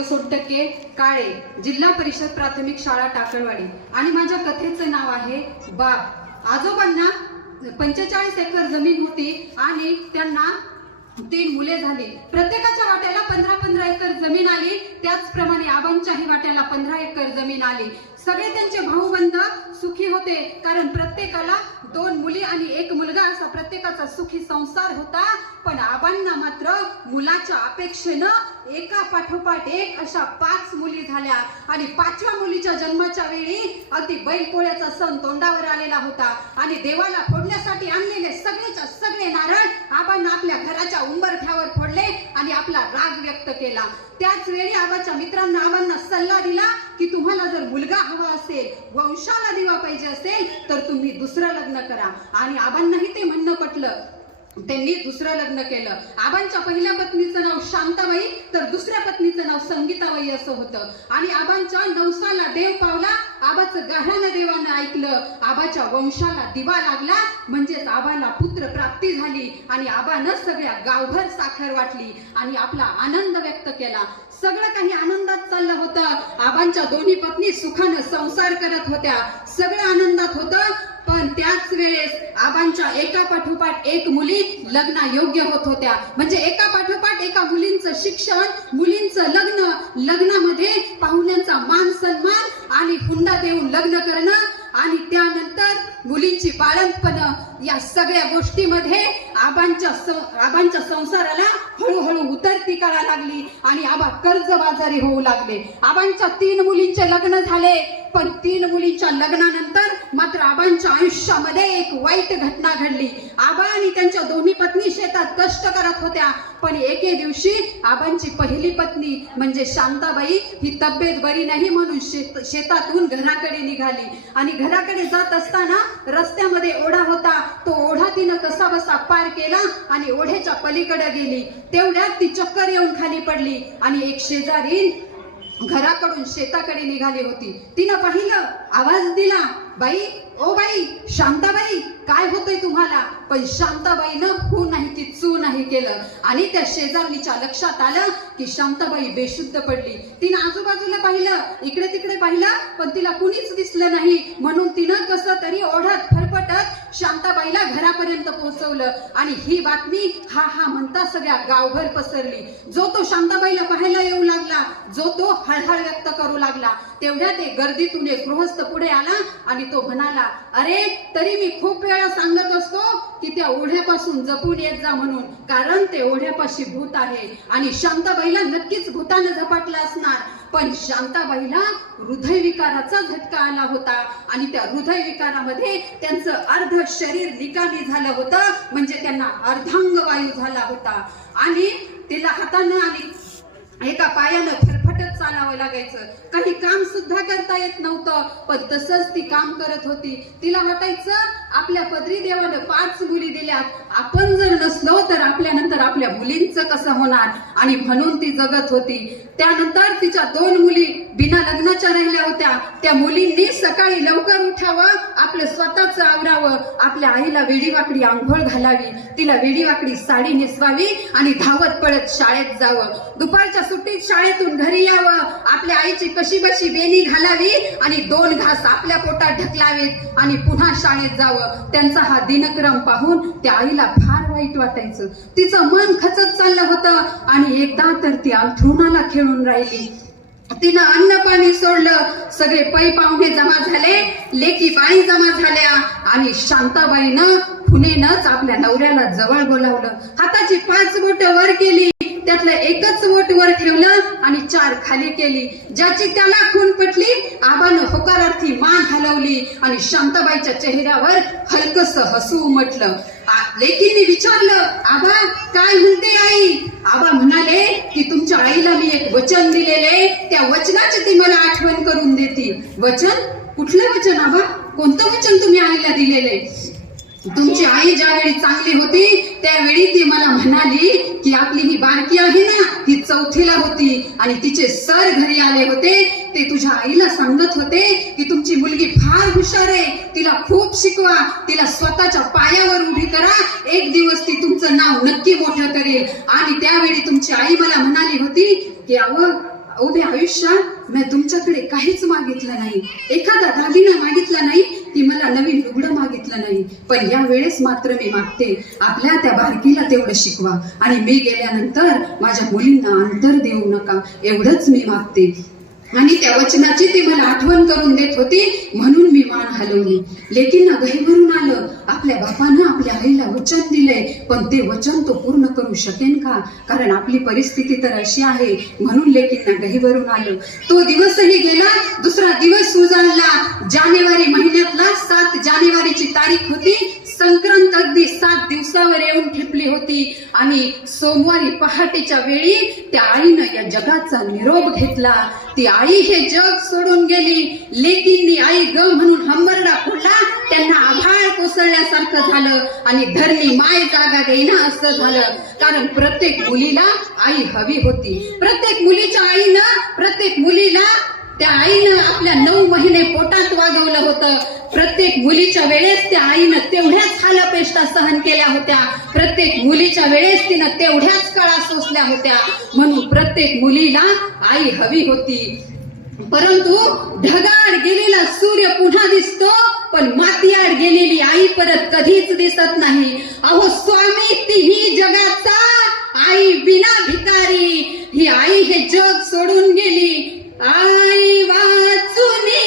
सोटके काळे, जिल्हा परिषद प्राथमिक शाळा टाकळवाडी. आणि माझ्या कथेचं नाव आहे बाप. आजोबांना 45 एकर जमीन होती आणि त्यांना 3 मुले झाली. प्रत्येकाच्या वाट्याला 15-15 एकर जमीन आली. त्याचप्रमाणे आबांच्याही वाट्याला 15 एकर जमीन आली. सगळे त्यांचे भाऊबंद सुखी होते, कारण प्रत्येकाला 2 मुली आणि 1 मुलगा असा प्रत्येकाचा सुखी संसार होता. पण आबांना मात्र मुलाच्या अपेक्षेनं एका पाठोपाठ एक अशा 5 मुली झाल्या. आणि 5व्या मुलीच्या जन्माच्या वेळी अगदी बैलपोळ्याचा सण तोंडावर आलेला होता आणि देवाला फोडण्यासाठी आणलेले सगळेच्या सगळे नारळ आबांना आपल्या घराच्या उंबरठ्यावर फोडले आणि आपला राग व्यक्त केला. त्याच वेळी आबाच्या मित्रांना आबांना सल्ला दिला की तुम्हाला जर मुलगा हवा असेल, वंशाला दिवा पाहिजे असेल, तर तुम्ही दुसरं लग्न करा. आणि आबांनाही ते म्हणणं पटलं. त्यांनी दुसरं लग्न केलं. आबांच्या पहिल्या पत्नीचं नाव शांताबाई, तर दुसऱ्या पत्नीचं नाव संगीताबाई असं होतं. आणि आबांच्या नवसाला देव पावला. आबाचं गाऱ्हाणं देवानं ऐकलं. आबाच्या वंशाला दिवा लागला, म्हणजेच आबाला पुत्र प्राप्ती झाली. आणि आबानं सगळ्या गावभर साखर वाटली आणि आपला आनंद व्यक्त केला. सगळं काही आनंदात चाललं होतं. आबांच्या दोन्ही पत्नी सुखानं संसार करत होत्या. सगळं आनंदात होतं. पण त्याच वेळेस आबांच्या एका पाठोपाठ एक मुली लग्न योग्य होत होत्या. म्हणजे एका पाठोपाठ एका मुलींचं शिक्षण, मुलींचं लग्न, लग्नामध्ये पाहुण्यांचा मान सन्मान आणि हुंडा देऊन लग्न करणं आणि त्यानंतर मुलींची बाळंतपण, या सगळ्या गोष्टीमध्ये आबांच्या संसाराला हळूहळू उतरती कळा लागली आणि आबा कर्जबाजारी होऊ लागले. आबांच्या 3 मुलींचे लग्न झाले. पण 3 मुलींच्या लग्नानंतर मात्र आबांच्या आयुष्यामध्ये एक वाईट घटना घडली. आबा आणि त्यांच्या दोन्ही पत्नी शेतात कष्ट करत होत्या. पण एके दिवशी आबांची पहिली पत्नी म्हणजे शांताबाई ही तब्येत बरी नाही म्हणून शेतातून घराकडे निघाली. आणि घराकडे जात असताना रस्त्यामध्ये ओढा होता. तो ओढा तिनं कसा बसा पार केला आणि ओढ्याच्या पलीकडे गेली. तेवढ्यात ती चक्कर येऊन खाली पडली आणि एक शेजारी घराकडून शेताकडे निघाली होती. तिनं पाहिलं, आवाज दिला, बाई, ओ बाई, शांताबाई, काय होतंय तुम्हाला? पण शांताबाईनं हो नाही की चू नाही केलं. आणि त्या शेजारणीच्या लक्षात आलं की शांताबाई बेशुद्ध पडली. तिनं आजूबाजूला पाहिलं, इकडे तिकडे पाहिलं, पण तिला कुणीच दिसलं नाही. म्हणून तिनं कसं तरी ओढत फरफटत शांताबाईला घरापर्यंत पोहोचवलं. आणि ही बातमी हा हा म्हणता सगळ्या गावभर पसरली. जो तो शांताबाईला पाहायला येऊ लागला, जो तो हळहळ व्यक्त करू लागला. तेवढ्या ते गर्दीतून एक गृहस्थ पुढे आला आणि तो म्हणाला, अरे, तरी मी खूप वेळा सांगत असतो की त्या ओढ्यापासून जपून येत जा म्हणून, कारण ते ओढ्यापाशी भूत आहे. आणि शांताबाईला नक्कीच भूतानं झपाटलं असणार. पण शांताबाईला हृदयविकाराचा झटका आला होता आणि त्या हृदयविकारामध्ये त्यांचं अर्ध शरीर निकामी झालं होतं. म्हणजे त्यांना अर्धांगवायू झाला होता. आणि तिला हातानं आणि एका पायानं फरफटत चालावं लागायचं. काही काम सुद्धा करता येत नव्हतं. पण तसंच ती काम करत होती. तिला वाटायचं, आपल्या पदरी देवानं 5 मुली दिल्यात, आपण जर नसलो तर आपल्यानंतर आपल्या मुलींचं कसं होणार? आणि म्हणून ती जगत होती. त्यानंतर तिच्या 2 मुली बिना लग्नाच्या राहिल्या होत्या. त्या मुलींनी सकाळी लवकर उठावं, आपलं स्वतःचं आवरावं, आपल्या आईला वेडीवाकडी आंघोळ घालावी, तिला वेडीवाकडी साडी नेसवावी आणि धावत पळत शाळेत जावं. दुपारच्या सुट्टीत शाळेतून घरी यावं, आपल्या आईची कशीबशी वेणी घालावी आणि 2 घास आपल्या पोटात ढकलावेत आणि पुन्हा शाळेत जावं. त्यांचा हा दिनक्रम पाहून त्या आईला फार वाईट वाटायचं. तिचं मन खचत चाललं होतं. आणि एकदा तर ती अंथरुणाला खेळून राहिली. तिनं अन्न पाणी सोडलं. सगळे पै पाहुणे जमा झाले, लेकी बाई जमा झाल्या. आणि शांताबाईनं खुनेनंच आपल्या नवऱ्याला जवळ बोलावलं. हाताची 5 बोटं वर केली, त्यातलं एकच बोट वर ठेवलं आणि 4 खाली केली. ज्याची त्याला खून पटली, आबानं होकारार्थी मान हलवली आणि शांताबाईच्या चेहऱ्यावर हलकसं हसू उमटलं. लेकीने विचारलं, आबा काय म्हणते आई? आबा म्हणाले की तुमच्या आईला मी एक वचन दिलेले, त्या वचनाची ती मला आठवण करून देते. वचन? कुठलं वचन आबा? कोणतं वचन तुम्ही आईला दिलेले? तुमची आई ज्यावेळी चांगली होती त्यावेळी ती मला म्हणाली की आपली ही बारकी आहे ना, ही 4थीला होती आणि तिचे सर घरी आले होते. ते तुझ्या आईला सांगत होते की तुमची मुलगी फार हुशार आहे, तिला खूप शिकवा, तिला स्वतःच्या पायावर उभी करा, एक दिवस ती तुमचं नाव नक्की मोठं करेल. आणि त्यावेळी तुमची आई मला म्हणाली होती की अहो उभ्या आयुष्यात मी तुमच्याकडे काहीच मागितलं नाही, एखादा दागिना मागितला नाही की मला नवीन लुगडं मागितलं नाही, पण या वेळेस मात्र मी मागते आपल्या त्या बारकीला तेवढं शिकवा आणि मी गेल्यानंतर माझ्या मुलींना अंतर देऊ नका, एवढंच मी मागते. आणि त्या वचनाची ती मला आठवण करून देत होती म्हणून मी मान हलवली. लेकींना गहिवरून आलं, आपल्या बापानं आपल्या आईला वचन दिलंय, पण ते वचन तो पूर्ण करू शकेन का? कारण आपली परिस्थिती तर अशी आहे म्हणून लेकींना गहिवरून आलं. तो दिवसही गेला, दुसरा दिवस उजाडला. जानेवारी महिन्यातला 7 जानेवारीची तारीख होती. संक्रांत अगदी 7 दिवसावर येऊन ठेपली होती आणि सोमवारी पहाटेच्या वेळी त्या आईनं या जगाचा निरोप घेतला. ती आई हे जग सोडून गेली. लेकींनी आई ग म्हणून हंबरडा फोडला, त्यांना आभाळ कोसळल्यासारखं झालं आणि धरणी माय जागा देईना असं झालं. कारण प्रत्येक मुलीला आई हवी होती. प्रत्येक मुलीच्या आईनं प्रत्येक मुलीला त्या आईनं आपल्या 9 महिने पोटात वागवलं होतं. प्रत्येक मुलीच्या वेळेस त्या आईनं तेवढ्याच हालअपेष्टा सहन केल्या होत्या. प्रत्येक मुलीच्या वेळेस तिनं तेवढ्याच कळा सोसल्या होत्या. म्हणून प्रत्येक मुलीला आई हवी होती. परंतु ढगाआड गेलेला सूर्य पुन्हा दिसतो, पण मातीआड गेलेली आई परत कधीच दिसत नाही. अहो स्वामी तीही जगाचा, आई बिना भिकारी. ही आई हे जग सोडून गेली. आई वाचुनी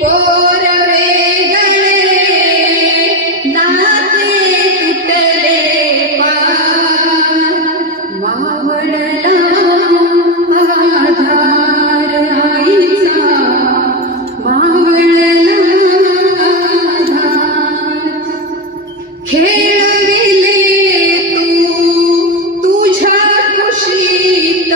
पोर वेगळे, नाते तुटले पार, मावळला आधार आईचा, मावळला आधार. खेळविले तू तुझ्या खुशीत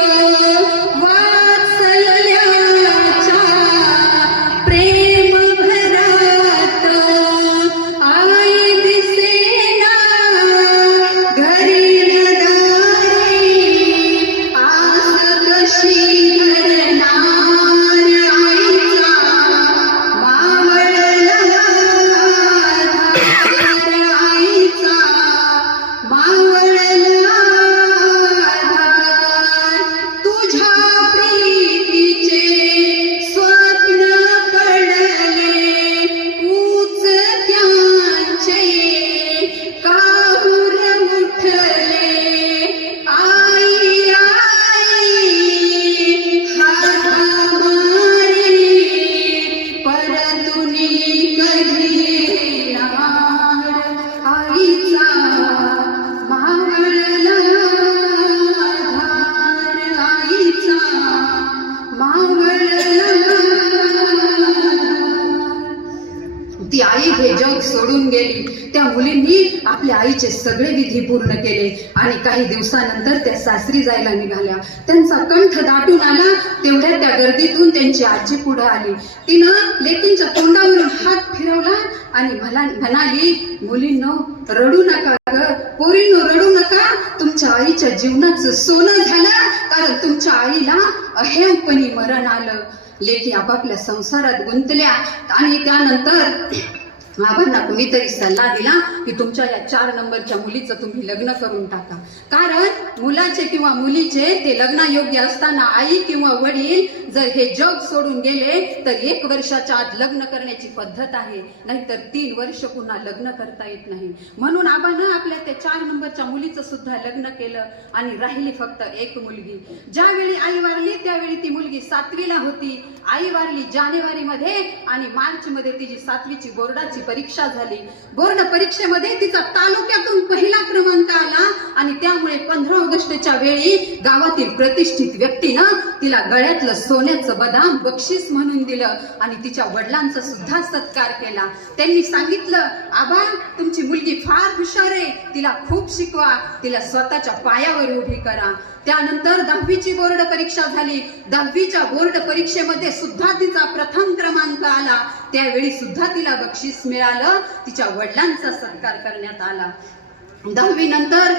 ती आई हे जग सोडून गेली. त्या मुलींनी आपल्या आईचे सगळे विधी पूर्ण केले आणि काही दिवसानंतर त्या सासरी जायला निघाल्या. त्यांचा कंठ दाटून आला. तेवढ्या त्या गर्दीतून त्यांची आजी पुढे आली. तिनं लेकींच्या तोंडावरून हात फिरवला आणि म्हणाली, मुलींनो रडू नका ग, पोरींनो रडू नका. तुमच्या आईच्या जीवनाचं सोनं झालं, कारण तुमच्या आईला अहेमपणी मरण आलं. लेकी आपापल्या संसारात गुंतल्या आणि त्यानंतर आबांना कुणीतरी सल्ला दिला की तुमच्या या 4 नंबरच्या मुलीचं तुम्ही लग्न करून टाका. कारण मुलाचे किंवा मुलीचे ते लग्नायोग्य असताना आई किंवा वडील जर हे जग सोडून गेले तर 1 वर्षाच्या आत लग्न करण्याची पद्धत आहे, नाहीतर 3 वर्ष पुन्हा लग्न करता येत नाही. म्हणून आबांना आपल्या त्या 4 नंबरच्या मुलीचं सुद्धा लग्न केलं आणि राहिली फक्त 1 मुलगी. ज्यावेळी आई वारली त्यावेळी ती मुलगी 7वीला होती. आई वारली जानेवारीमध्ये आणि मार्चमध्ये तिची 7वीची बोर्डाची परीक्षा झाली. बोर्ड परीक्षेमध्ये तिचा तालुक्यातून पहिला क्रमांक आला आणि त्यामुळे 15 ऑगस्टच्या वेळी गावातील प्रतिष्ठित व्यक्तीनं तिला गळ्यातलं सोन्याचं बदाम बक्षीस म्हणून दिलं आणि तिच्या वडिलांचा सुद्धा सत्कार केला. त्यांनी सांगितलं, आबा तुमची मुलगी फार हुशार आहे, तिला खूप शिकवा, तिला स्वतःच्या पायावर उभी करा. त्यानंतर 10वीची बोर्ड परीक्षा झाली. 10वीच्या बोर्ड परीक्षेमध्ये सुद्धा तिचा प्रथम क्रमांक आला. त्यावेळी सुद्धा तिला बक्षीस मिळालं. तिच्या वडिलांचा सत्कार करण्यात आला. 10वी नंतर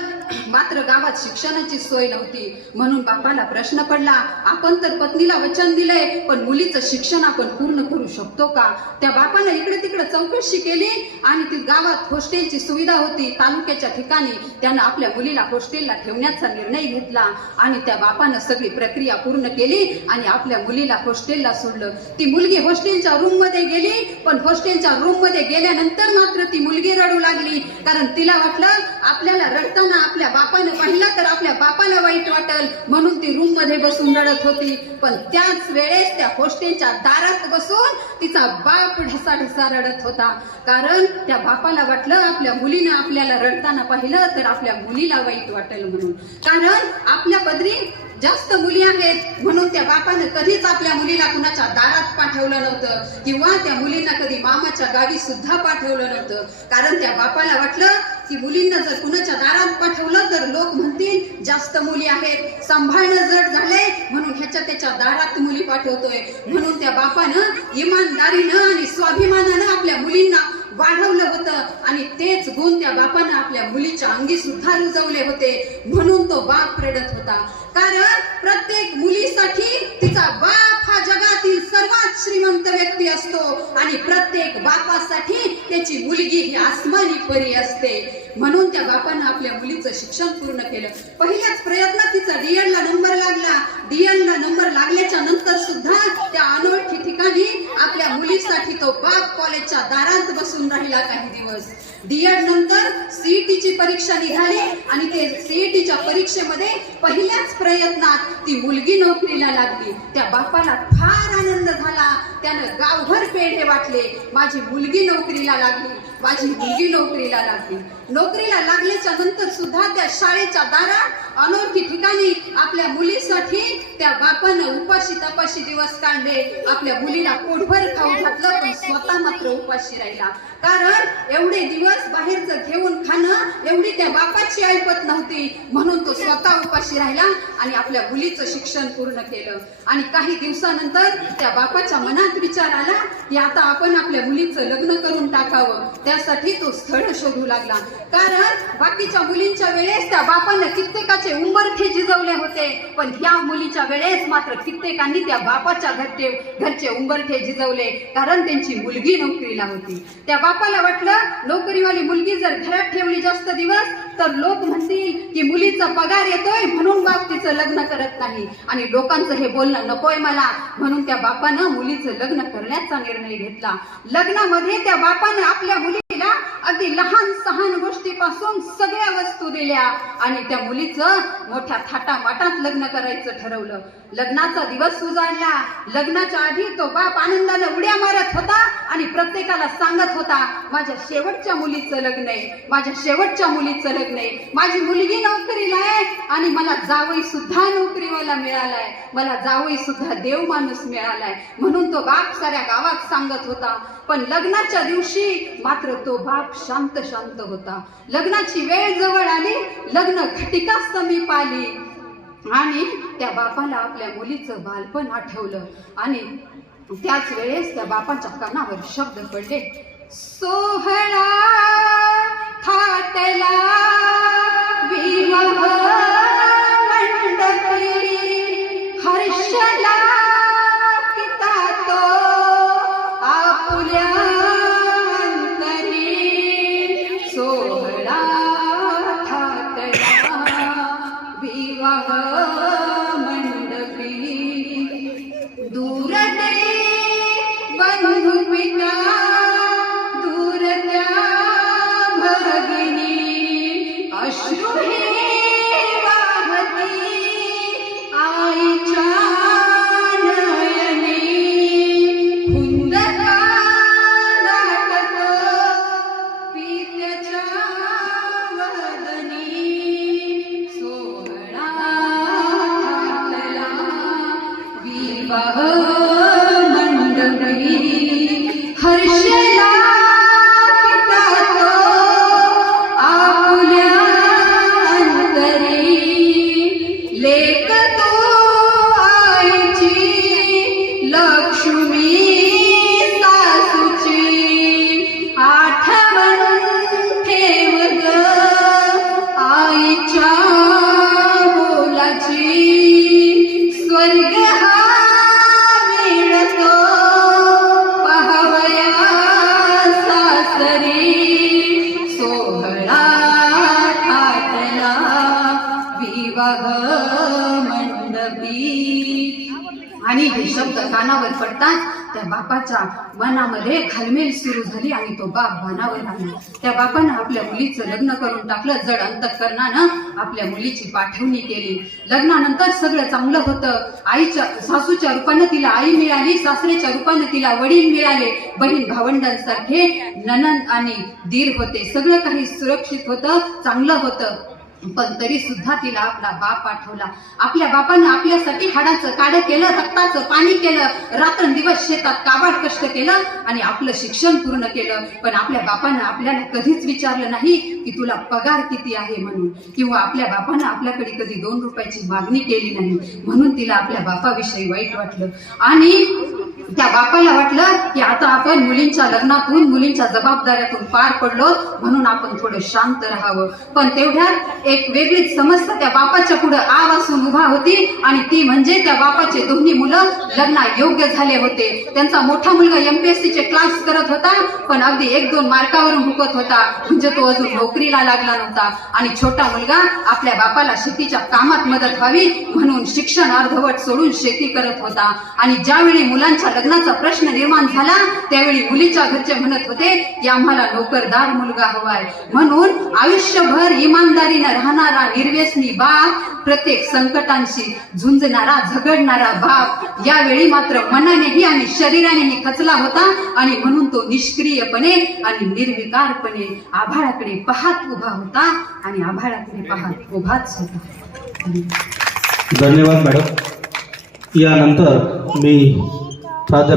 मात्र गावात शिक्षणाची सोय नव्हती. म्हणून बापाला प्रश्न पडला, आपण तर पत्नीला वचन दिलंय, पण मुलीचं शिक्षण आपण पूर्ण करू शकतो का? त्या बापानं इकडे तिकडे चौकशी केली आणि ती गावात हॉस्टेलची सुविधा होती तालुक्याच्या ठिकाणी. त्यानं आपल्या मुलीला हॉस्टेलला ठेवण्याचा निर्णय घेतला आणि त्या बापानं सगळी प्रक्रिया पूर्ण केली आणि आपल्या मुलीला हॉस्टेलला सोडलं. ती मुलगी हॉस्टेलच्या रूम मध्ये गेली, पण हॉस्टेलच्या रूम मध्ये गेल्यानंतर मात्र ती मुलगी रडू लागली. कारण तिला वाटलं आपल्याला रडताना आपल्या बापानं पाहिलं तर आपल्या बापाला वाईट वाटेल, म्हणून ती रूम मध्ये बसून रडत होती. पण त्याच वेळेस त्या हॉस्टेलच्या दारात बसून तिचा बाप ढसाढसा रडत होता. कारण त्या बापाला वाटलं आपल्या मुलीने आपल्याला रडताना पाहिलं तर आपल्या मुलीला वाईट वाटेल म्हणून. कारण आपल्या पदरी जास्त मुली आहेत म्हणून त्या बापानं कधीच आपल्या मुलीला कुणाच्या दारात पाठवलं नव्हतं किंवा त्या मुलींना कधी मामाच्या गावी सुद्धा पाठवलं नव्हतं. कारण त्या बापाला वाटलं की मुलींना जर कुणाच्या दारात पाठवलं तर लोक म्हणतील जास्त मुली आहेत, सांभाळणं जड झाले म्हणून ह्याच्या त्याच्या दारात मुली पाठवतोय. म्हणून त्या बापानं इमानदारीनं आणि स्वाभिमानानं आपल्या मुलींना वाढवलं होतं आणि तेच गुण त्या बापानं आपल्या मुलीच्या अंगी सुद्धा रुजवले होते. म्हणून तो बाप रडत होता. कारण प्रत्येक मुलीसाठी तिचा बाप हा जगातील सर्वात श्रीमंत व्यक्ती असतो आणि प्रत्येक बापासाठी त्याची मुलगी ही आसमानी परी असते. म्हणून त्या बापानं आपल्या मुलीचं शिक्षण पूर्ण केलं. पहिल्याच प्रयत्नात तिचा DED ला नंबर लागला. DED ला नंबर लागल्याच्या नंतर सुद्धा त्या अनोळखी ठिकाणी आपल्या मुलीसाठी तो बाप कॉलेजच्या दारात बसून राहिला काही दिवस. DED नंतर CET ची परीक्षा निघाली आणि ते CET च्या परीक्षेमध्ये पहिल्याच प्रयत्नात ती मुलगी नोकरीला लागली. त्या बापाला फार आनंद झाला. त्यानं गावभर पेढे वाटले, माझी मुलगी नोकरीला लागली, माझी मुलगी नोकरीला लागली. नोकरीला लागल्याच्या नंतर सुद्धा त्या शाळेच्या दारात अनोळखी ठिकाणी आपल्या मुलीसाठी त्या बापानं उपाशी तपाशी दिवस काढले. आपल्या मुलीला पोटभर खाऊ घातलं, पण स्वतः मात्र उपाशी राहिला. कारण एवढे दिवस बाहेरचं घेऊन खाणं एवढी त्या बापाची ऐपत नव्हती, म्हणून तो स्वतः उपाशी राहिला आणि आपल्या मुलीचं शिक्षण पूर्ण केलं. आणि काही दिवसानंतर त्या बापाच्या मनात विचार आला की आता आपण आपल्या मुलीचं लग्न करून टाकावं. त्यासाठी तो स्थळ शोधू लागला. कारण बाकीच्या मुलींच्या वेळेस त्या बापानं कित्येकाचे उंबरठे झिजवले होते, पण ह्या मुलीच्या वेळेस मात्र कित्येकांनी त्या बापाच्या घरचे उंबरठे झिजवले. कारण त्यांची मुलगी नोकरीला होती. त्या बापाला वाटलं नोकरीवाली मुलगी जर घरात ठेवली जास्त दिवस तर लोक म्हणतील की मुलीचा पगार येतोय म्हणून बाप तिचं लग्न करत नाही आणि लोकांचं हे बोलणं नकोय मला. म्हणून त्या बापानं मुलीचं लग्न करण्याचा निर्णय घेतला. लग्नामध्ये त्या बापानं आपल्या मुलीला अगदी लहान सहान गोष्टीपासून सगळ्या वस्तू दिल्या आणि त्या मुलीचं मोठ्या थाटामाटात लग्न करायचं ठरवलं. लग्नाचा दिवस उजाडला. लग्नाच्या आधी तो बाप आनंदाने उड्या मारत होता आणि प्रत्येकाला सांगत होता माझ्या शेवटच्या मुलीचं लग्न आहे, माझ्या शेवटच्या मुलीचं लग्न आहे, माझी मुलगी नोकरीला आहे आणि मला जावई सुद्धा नोकरीवाला मिळालाय, मला जावई सुद्धा देव माणूस मिळालाय. म्हणून तो बाप साऱ्या गावात सांगत होता. पण लग्नाच्या दिवशी मात्र तो बाप शांत शांत होता. लग्नाची वेळ जवळ आली, लग्न घटिका समीप आली आणि त्या बापाला आपल्या मुलीचं बालपण आठवलं आणि त्याच वेळेस त्या बापाच्या कानावर शब्द पडले, सोहळा थाटला विवाह मंडपी, हर्षला पिता तो आपुल्या अंतरी, सोहळा थाटला विवाह मंडपी, दूर ते बंधू पिता दूर त्या भगिनी, अश्रू हे वाहती आईच्या नयनी, हुंदका नाटक पित्याच्या वदनी, सोहळा थाटला विवाह मंडपी, हर्षला पिता तो आपुल्या अंतरी, लेक तो आईची लक्ष्मी सासूची, आठवण ठेव ग आईच्या गे हा मिळतो पाहावया सासरी सोहळा थाटला विवाह मंडपी. आणि हे शब्द कानावर पडताच त्या बापाच्या मनामध्ये घालमेल सुरू झाली आणि तो बाप भानावर आला. त्या बापानं आपल्या मुलीचं लग्न करून टाकलं. जड अंतःकरणानं आपल्या मुलीची पाठवणी केली. लग्नानंतर सगळं चांगलं होतं. आईच्या सासूच्या रूपानं तिला आई मिळाली, सासऱ्याच्या रूपानं तिला वडील मिळाले, बहीण भावंडांसारखे नणंद आणि दीर होते. सगळं काही सुरक्षित होतं, चांगलं होतं. पण तरी सुद्धा तिला आपला बाप आठवला. आपल्या बापानं आपल्यासाठी हाडाचं काढं केलं, रक्ताचं पाणी केलं, रात्रंदिवस शेतात काबाड कष्ट केलं आणि आपलं शिक्षण पूर्ण केलं. पण आपल्या बापानं आपल्याला कधीच विचारलं नाही की तुला पगार किती आहे म्हणून, किंवा आपल्या बापानं आपल्याकडे कधी 2 रुपयाची मागणी केली नाही. म्हणून तिला आपल्या बापाविषयी वाईट वाटलं आणि त्या बापाला वाटलं की आता आपण मुलींच्या लग्नातून, मुलींच्या जबाबदाऱ्यातून पार पडलो, म्हणून आपण थोडं शांत राहावं. पण तेवढ्यात एक वेगळीच समस्या त्या बापाच्या पुढे आ वासून उभा होती आणि ती म्हणजे त्या बापाचे दोन्ही मुलं लग्ना योग्य झाले होते. त्यांचा मोठा मुलगा MPSC चे क्लास करत होता, पण अगदी 1-2 मार्कावरून हुकत होता, म्हणजे तो अजून नोकरीला लागला नव्हता. आणि छोटा मुलगा आपल्या बापाला शेतीच्या कामात मदत व्हावी म्हणून शिक्षण अर्धवट सोडून शेती करत होता. आणि ज्यावेळी मुलांच्या लग्नाचा प्रश्न निर्माण झाला त्यावेळी मुलीच्या घरचे म्हणत होते की आम्हाला नोकरदार मुलगा हवाय. म्हणून आयुष्यभर इमानदारीने राहणारा निर्व्यसनी बाप, प्रत्येक संकटांशी झुंजणारा झगडणारा बाप, यावेळी मात्र मनानेही आणि शरीरानेही खचला होता. आणि म्हणून तो निष्क्रियपणे आणि निर्विकारपणे आभाळाकडे पाहत उभा होता आणि आभाळाकडे पाहत उभाच होता. धन्यवाद मॅडम. यानंतर मी प्राध्यापक